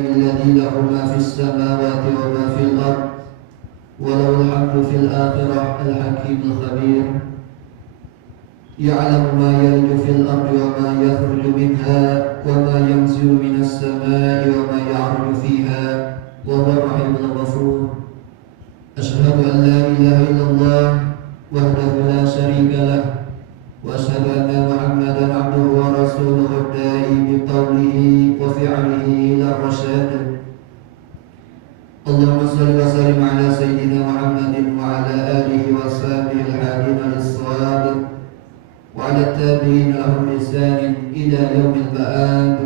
الذي له ما في السماوات وما في الأرض وله الحمد في الآخرة الحكيم الخبير يعلم ما يلج في الأرض وما يخرج منها وما ينزل من السماء وما يعرج فيها وهو الرحيم الغفور أشهد أن لا إله إلا الله وحده لا شريك له وأشهد أن محمدا عبده ورسوله الداعي بقوله وفعله إلى الرشاد اللهم صل وسلم على سيدنا محمد وعلى آله وصحبه الهادين للصواب وعلى التابعين لهم بإحسان إلى يوم المآب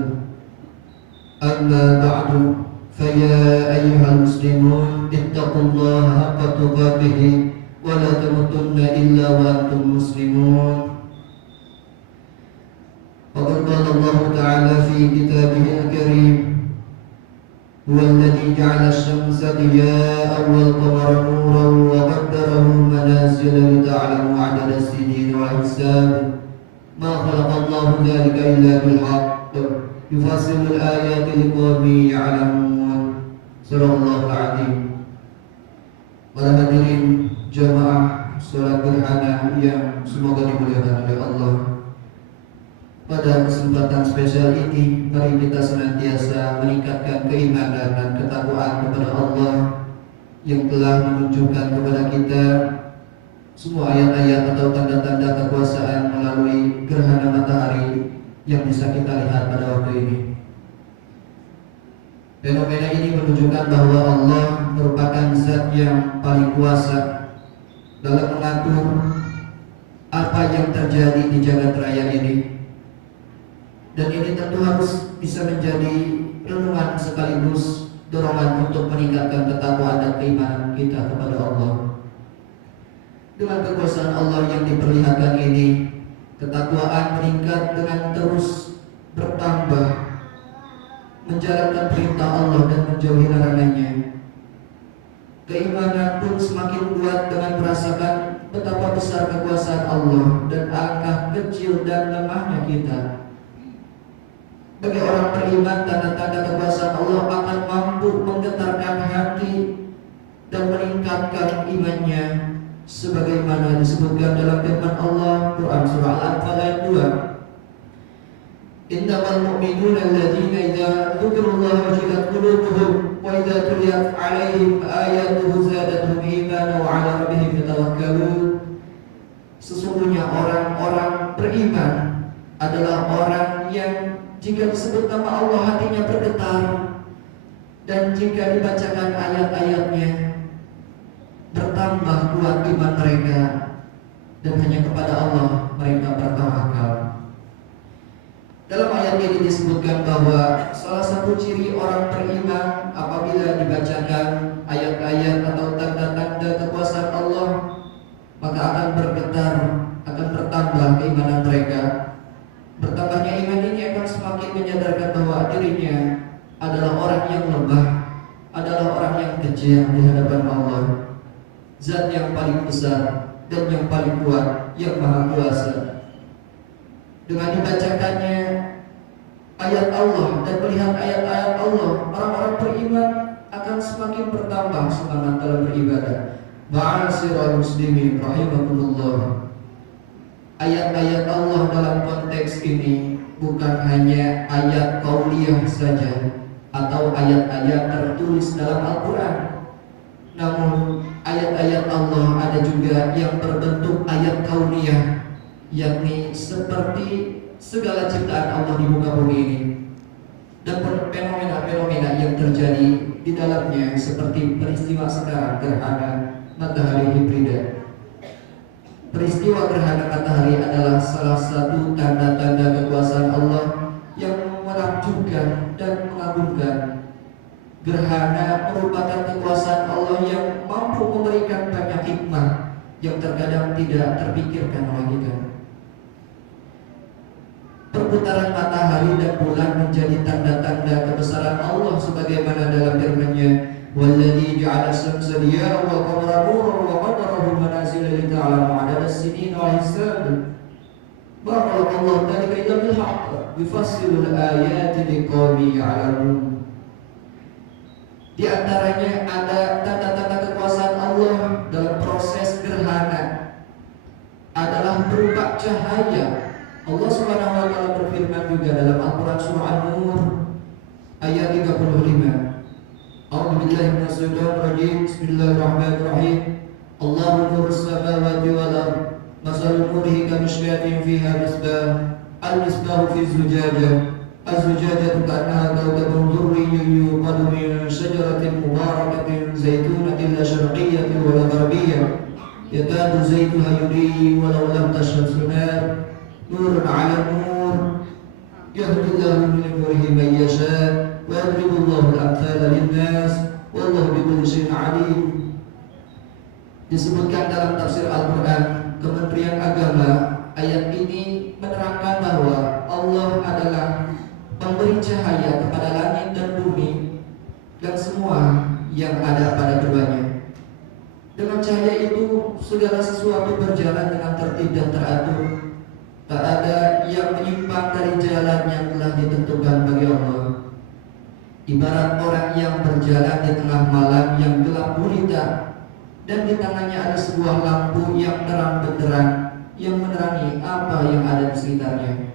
أما بعد فيا أيها المسلمون اتقوا الله حق تقاته ولا تموتن إلا وأنتم مسلمون وقد قال الله تعالى في كتابه الكريم هو الذي جعل الشمس ضياء والقمر نورا وقدره منازل لتعلموا عدد السنين والحساب ما خلق الله ذلك إلا بالحق يفصل الآيات لقوم يعلمون صدق الله العظيم. Para hadirin jamaah sholat gerhana yang semoga dimuliakan oleh Allah, pada kesempatan spesial ini mari kita senantiasa meningkatkan keimanan dan ketakwaan kepada Allah yang telah menunjukkan kepada kita semua ayat-ayat atau tanda-tanda kekuasaan melalui gerhana matahari yang bisa kita lihat pada waktu ini. Fenomena ini menunjukkan bahwa Allah merupakan zat yang paling kuasa dalam mengatur apa yang terjadi di jagat raya ini. Dan ini tentu harus bisa menjadi renungan sekaligus dorongan untuk meningkatkan ketakwaan dan keimanan kita kepada Allah. Dengan kekuasaan Allah yang diperlihatkan ini, ketakwaan meningkat dengan terus bertambah, menjalankan perintah Allah dan menjauhi larangannya. Keimanan pun semakin kuat dengan merasakan betapa besar kekuasaan Allah dan angka kecil dan lemahnya kita. Bagi orang beriman, tanda-tanda kekuasaan Allah akan mampu menggetarkan hati dan meningkatkan imannya, sebagaimana disebutkan dalam firman Allah Quran surah Al-Anfal ayat 2. Innamal mu'minuna alladzina idza dzukirallaha wajilat qulubuhum wa idza tuliyat 'alaihim ayatuhu zadatuhum imanan wa 'ala rabbihim yatawakkalun. Sesungguhnya orang-orang beriman adalah orang yang jika disebut nama Allah hatinya bergetar, dan jika dibacakan ayat-ayatnya bertambah kuat iman mereka, dan hanya kepada Allah mereka bertawakal. Dalam ayat ini disebutkan bahwa salah satu ciri orang beriman apabila dibacakan ayat-ayat atau tanda-tanda kekuasaan Allah, maka akan bergetar, akan bertambah keimanan mereka. Bertambahnya iman ini akan semakin menyadarkan bahwa dirinya adalah orang yang lemah, adalah orang yang kejam di hadapan Allah, zat yang paling besar dan yang paling kuat, yang maha kuasa. Dengan dibacakannya ayat Allah dan melihat ayat-ayat Allah, orang-orang beriman akan semakin bertambah semangat dalam beribadah. Ma'asyiral muslimin rahimakumullah. Ayat-ayat Allah dalam konteks ini bukan hanya ayat qauliyah saja atau ayat-ayat tertulis dalam Al-Quran, namun ayat-ayat Allah ada juga yang berbentuk ayat kauniyah, yakni seperti segala ciptaan Allah di muka bumi ini, dan fenomena-fenomena yang terjadi di dalamnya seperti peristiwa sekarang gerhana matahari hibrida. Peristiwa gerhana matahari adalah salah satu tanda-tanda kekuasaan Allah yang menakjubkan dan mengagumkan. Gerhana merupakan kekuasaan Allah yang mampu memberikan banyak hikmah yang terkadang tidak terpikirkan oleh kita. Perputaran matahari dan bulan menjadi tanda-tanda kebesaran Allah sebagaimana dalam firman-Nya, "Walladzi ja'ala asy-syamsa diya'an wal qamara nuran wa qaddarahu manazila lita'lamu 'adada as-sinina wal hisab." Barakallahu dzalika illa bil haqq yufassilu al-ayati liqaumin ya'lamun. Di antaranya ada tanda-tanda kekuasaan Allah dalam proses gerhana adalah berupa cahaya. Allah Subhanahu wa taala berfirman juga dalam Al-Qur'an surah An-Nur ayat 35. A'udzu billahi minasy syaithanir rajim. Bismillahirrahmanirrahim. Allahu nurus samawati wal ardh. Masalul nurihi kamishkatin fiha misbah. Al-misbahu fi zujajah. Az-zujajatu ka'annaha kawkabun durriyyun yuqadu min syajaratin mubarakatin zaitunatin la syarqiyyatin wa la gharbiyyah. Yakadu zaytuha yudhi walau lam tashhadhu nar. Nurun 'ala nur. Yahdillahu min nurihi man yasha' wa yadribu Allahu al-amthala lin-nas wallahu bikulli syai'in 'alim. Disebutkan dalam tafsir Al-Qur'an Kementerian Agama, ayat ini menerangkan bahwa Allah adalah memberi cahaya kepada langit dan bumi dan semua yang ada pada keduanya. Dengan cahaya itu segala sesuatu berjalan dengan tertib dan teratur. Tak ada yang menyimpang dari jalan yang telah ditentukan bagi Allah. Ibarat orang yang berjalan di tengah malam yang gelap gulita dan di tangannya ada sebuah lampu yang terang benderang yang menerangi apa yang ada di sekitarnya.